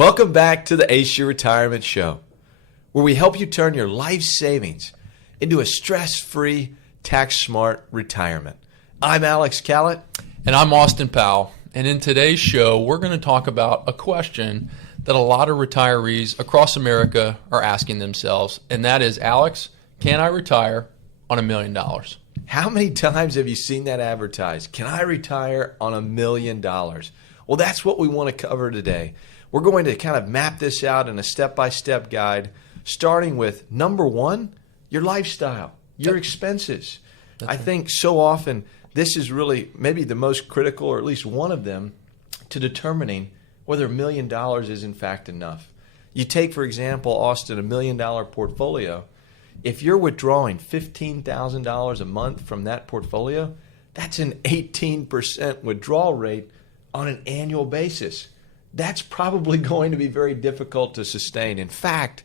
Welcome back to the Ace Your Retirement Show, where we help you turn your life savings into a stress-free, tax-smart retirement. I'm Alex Calott. And I'm Austin Powell. And in today's show, we're going to talk about a question that a lot of retirees across America are asking themselves, and that is, Alex, can I retire on $1 million? How many times have you seen that advertised? Can I retire on $1 million? Well, that's what we want to cover today. We're going to kind of map this out in a step-by-step guide, starting with number one, your lifestyle, your expenses. I think so often this is really maybe the most critical, or at least one of them, to determining whether $1 million is in fact enough. You take, for example, Austin, $1 million portfolio. If you're withdrawing $15,000 a month from that portfolio, that's an 18% withdrawal rate on an annual basis. That's probably going to be very difficult to sustain. In fact,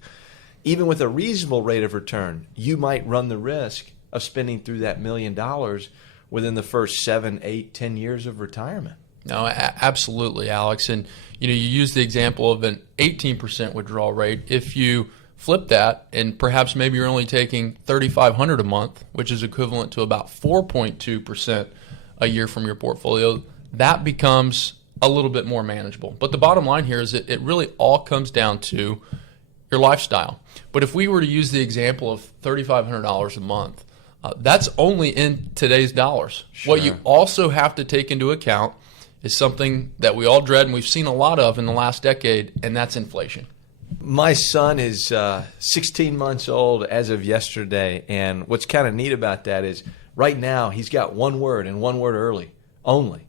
even with a reasonable rate of return, you might run the risk of spending through that $1 million within the first 7, 8, 10 years of retirement. No, absolutely, Alex. And you use the example of an 18% withdrawal rate. If you flip that, and perhaps maybe you're only taking $3,500 a month, which is equivalent to about 4.2% a year from your portfolio, that becomes a little bit more manageable. But the bottom line here is that it really all comes down to your lifestyle. But if we were to use the example of $3,500 a month, that's only in today's dollars. Sure. What you also have to take into account is something that we all dread and we've seen a lot of in the last decade, and that's inflation. My son is 16 months old as of yesterday, and what's kind of neat about that is right now he's got one word, and one word only.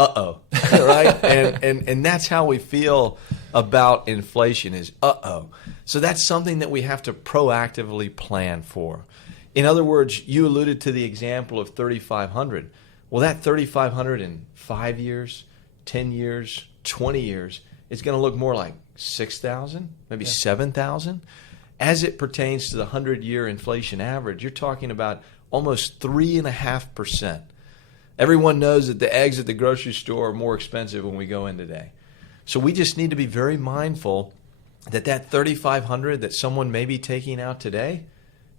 Uh-oh, right? And that's how we feel about inflation is uh-oh. So that's something that we have to proactively plan for. In other words, you alluded to the example of $3,500. Well, that $3,500 in 5 years, 10 years, 20 years is going to look more like $6,000, maybe $7,000. As it pertains to the 100-year inflation average, you're talking about almost 3.5%. Everyone knows that the eggs at the grocery store are more expensive when we go in today. So we just need to be very mindful that that $3,500 that someone may be taking out today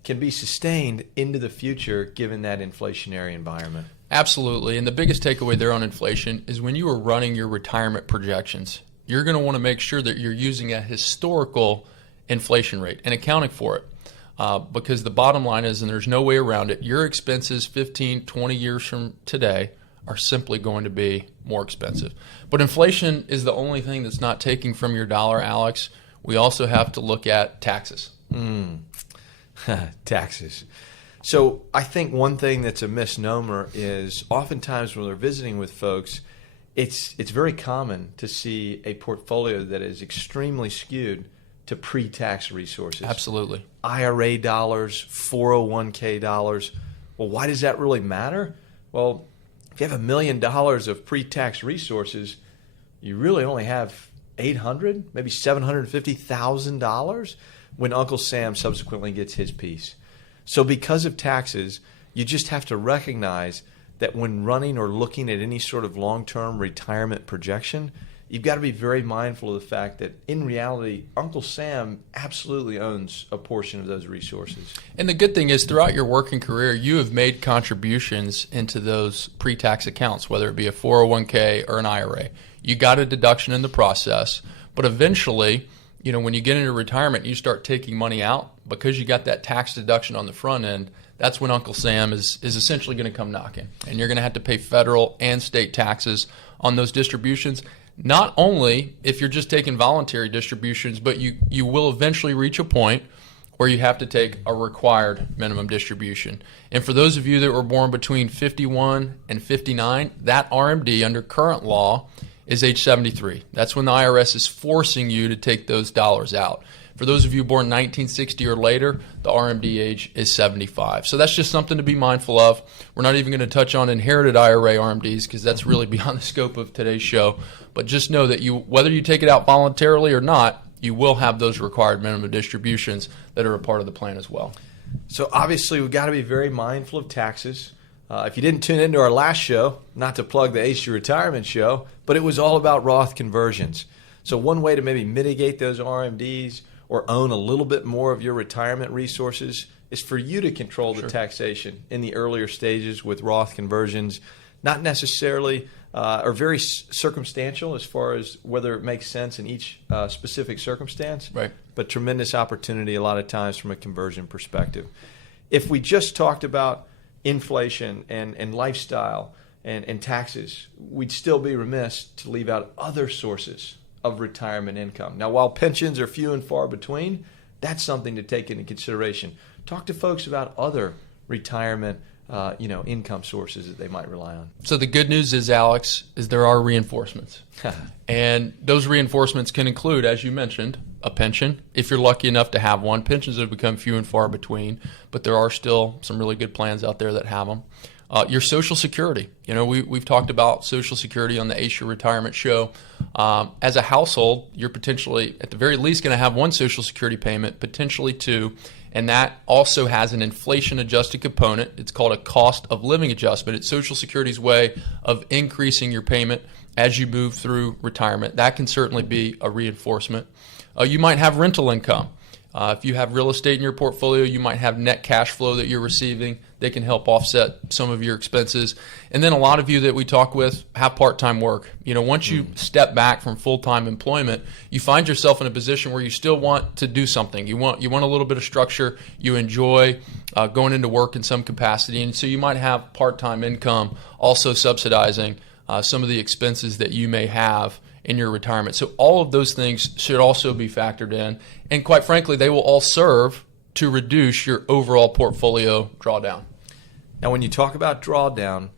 can be sustained into the future given that inflationary environment. Absolutely. And the biggest takeaway there on inflation is when you are running your retirement projections, you're going to want to make sure that you're using a historical inflation rate and accounting for it. Because the bottom line is, and there's no way around it, your expenses 15, 20 years from today are simply going to be more expensive. But inflation is the only thing that's not taking from your dollar, Alex. We also have to look at taxes. Taxes. So I think one thing that's a misnomer is oftentimes when we're visiting with folks, it's very common to see a portfolio that is extremely skewed to pre-tax resources. Absolutely. IRA dollars, 401k dollars. Well, why does that really matter? Well, if you have $1 million of pre-tax resources, you really only have $800,000, maybe $750,000 when Uncle Sam subsequently gets his piece. So because of taxes, you just have to recognize that when running or looking at any sort of long-term retirement projection, you've got to be very mindful of the fact that in reality, Uncle Sam absolutely owns a portion of those resources. And the good thing is throughout your working career, you have made contributions into those pre-tax accounts, whether it be a 401k or an IRA. You got a deduction in the process, but eventually, when you get into retirement, you start taking money out because you got that tax deduction on the front end. That's when Uncle Sam is essentially going to come knocking, and you're going to have to pay federal and state taxes on those distributions. Not only if you're just taking voluntary distributions, but you will eventually reach a point where you have to take a required minimum distribution. And for those of you that were born between 51 and 59, that RMD under current law is age 73. That's when the IRS is forcing you to take those dollars out. For those of you born 1960 or later, the RMD age is 75. So that's just something to be mindful of. We're not even going to touch on inherited IRA RMDs because that's really beyond the scope of today's show. But just know that whether you take it out voluntarily or not, you will have those required minimum distributions that are a part of the plan as well. So obviously we've got to be very mindful of taxes. If you didn't tune into our last show, not to plug the Ace Your Retirement show, but it was all about Roth conversions. So one way to maybe mitigate those RMDs or own a little bit more of your retirement resources is for you to control the taxation in the earlier stages with Roth conversions, not necessarily or very circumstantial as far as whether it makes sense in each specific circumstance, right, but tremendous opportunity a lot of times from a conversion perspective. If we just talked about inflation and lifestyle and taxes, we'd still be remiss to leave out other sources of retirement income. Now, while pensions are few and far between, that's something to take into consideration. Talk to folks about other retirement income sources that they might rely on. So the good news is, Alex, is there are reinforcements. And those reinforcements can include, as you mentioned, a pension. If you're lucky enough to have one, pensions have become few and far between, but there are still some really good plans out there that have them. Your Social Security. We've talked about Social Security on the Ace Your Retirement show. As a household, you're potentially, at the very least, going to have one Social Security payment, potentially two, and that also has an inflation-adjusted component. It's called a cost of living adjustment. It's Social Security's way of increasing your payment as you move through retirement. That can certainly be a reinforcement. You might have rental income. If you have real estate in your portfolio, you might have net cash flow that you're receiving. They can help offset some of your expenses. And then a lot of you that we talk with have part-time work. Once you step back from full-time employment, you find yourself in a position where you still want to do something. You want a little bit of structure. You enjoy going into work in some capacity. And so you might have part-time income also subsidizing some of the expenses that you may have in your retirement. So all of those things should also be factored in. And quite frankly, they will all serve to reduce your overall portfolio drawdown. Now, when you talk about drawdown,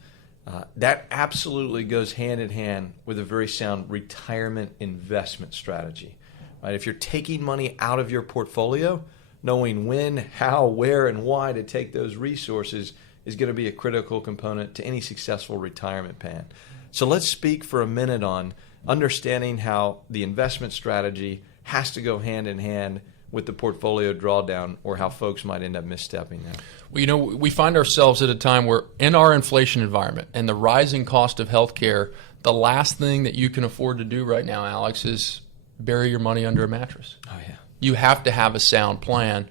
that absolutely goes hand in hand with a very sound retirement investment strategy. Right? If you're taking money out of your portfolio, knowing when, how, where, and why to take those resources is going to be a critical component to any successful retirement plan. So let's speak for a minute on understanding how the investment strategy has to go hand in hand with the portfolio drawdown, or how folks might end up misstepping that. Well, we find ourselves at a time where in our inflation environment and the rising cost of healthcare, the last thing that you can afford to do right now, Alex, is bury your money under a mattress. Oh, yeah. You have to have a sound plan.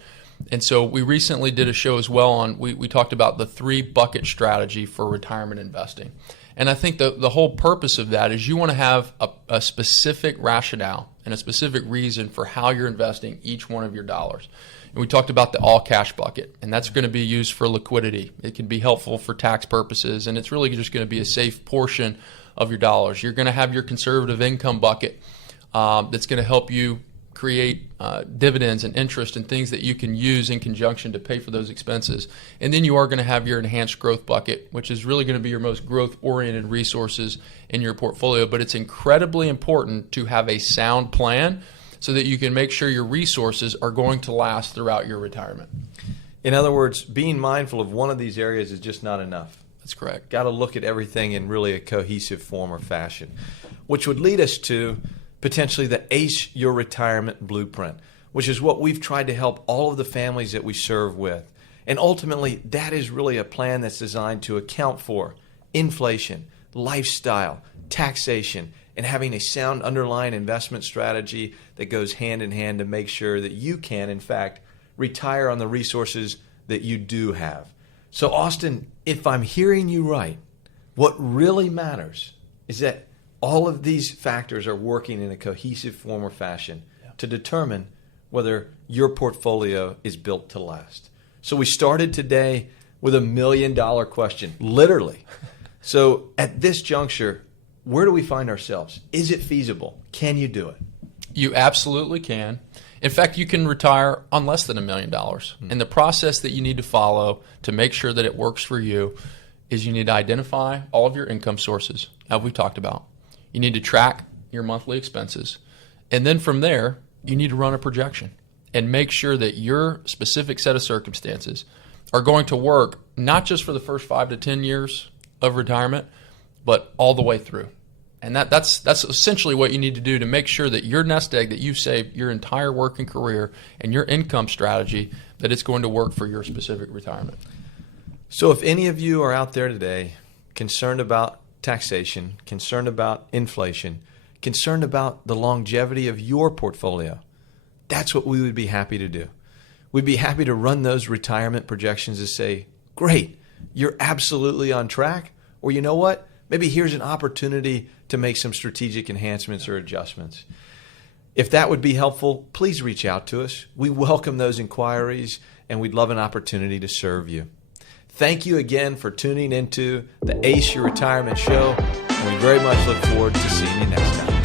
And so we recently did a show as well on, we talked about the 3-bucket strategy for retirement investing. And I think the whole purpose of that is you want to have a specific rationale and a specific reason for how you're investing each one of your dollars. And we talked about the all-cash bucket, and that's going to be used for liquidity. It can be helpful for tax purposes, and it's really just going to be a safe portion of your dollars. You're going to have your conservative income bucket that's going to help you create dividends and interest and things that you can use in conjunction to pay for those expenses. And then you are going to have your enhanced growth bucket, which is really going to be your most growth-oriented resources in your portfolio. But it's incredibly important to have a sound plan so that you can make sure your resources are going to last throughout your retirement. In other words, being mindful of one of these areas is just not enough. That's correct. Got to look at everything in really a cohesive form or fashion, which would lead us to potentially the Ace Your Retirement Blueprint, which is what we've tried to help all of the families that we serve with. And ultimately, that is really a plan that's designed to account for inflation, lifestyle, taxation, and having a sound underlying investment strategy that goes hand in hand to make sure that you can, in fact, retire on the resources that you do have. So, Austin, if I'm hearing you right, what really matters is that all of these factors are working in a cohesive form or fashion to determine whether your portfolio is built to last. So we started today with $1 million question, literally. So at this juncture, where do we find ourselves? Is it feasible? Can you do it? You absolutely can. In fact, you can retire on less than $1 million. And the process that you need to follow to make sure that it works for you is you need to identify all of your income sources, as we've talked about. You need to track your monthly expenses. And then from there, you need to run a projection and make sure that your specific set of circumstances are going to work not just for the first 5 to 10 years of retirement, but all the way through. And that's essentially what you need to do to make sure that your nest egg that you've saved your entire working career and your income strategy, that it's going to work for your specific retirement. So if any of you are out there today concerned about taxation, concerned about inflation, concerned about the longevity of your portfolio, that's what we would be happy to do. We'd be happy to run those retirement projections and say, great, you're absolutely on track. Or you know what? Maybe here's an opportunity to make some strategic enhancements or adjustments. If that would be helpful, please reach out to us. We welcome those inquiries, and we'd love an opportunity to serve you. Thank you again for tuning into the Ace Your Retirement Show, and we very much look forward to seeing you next time.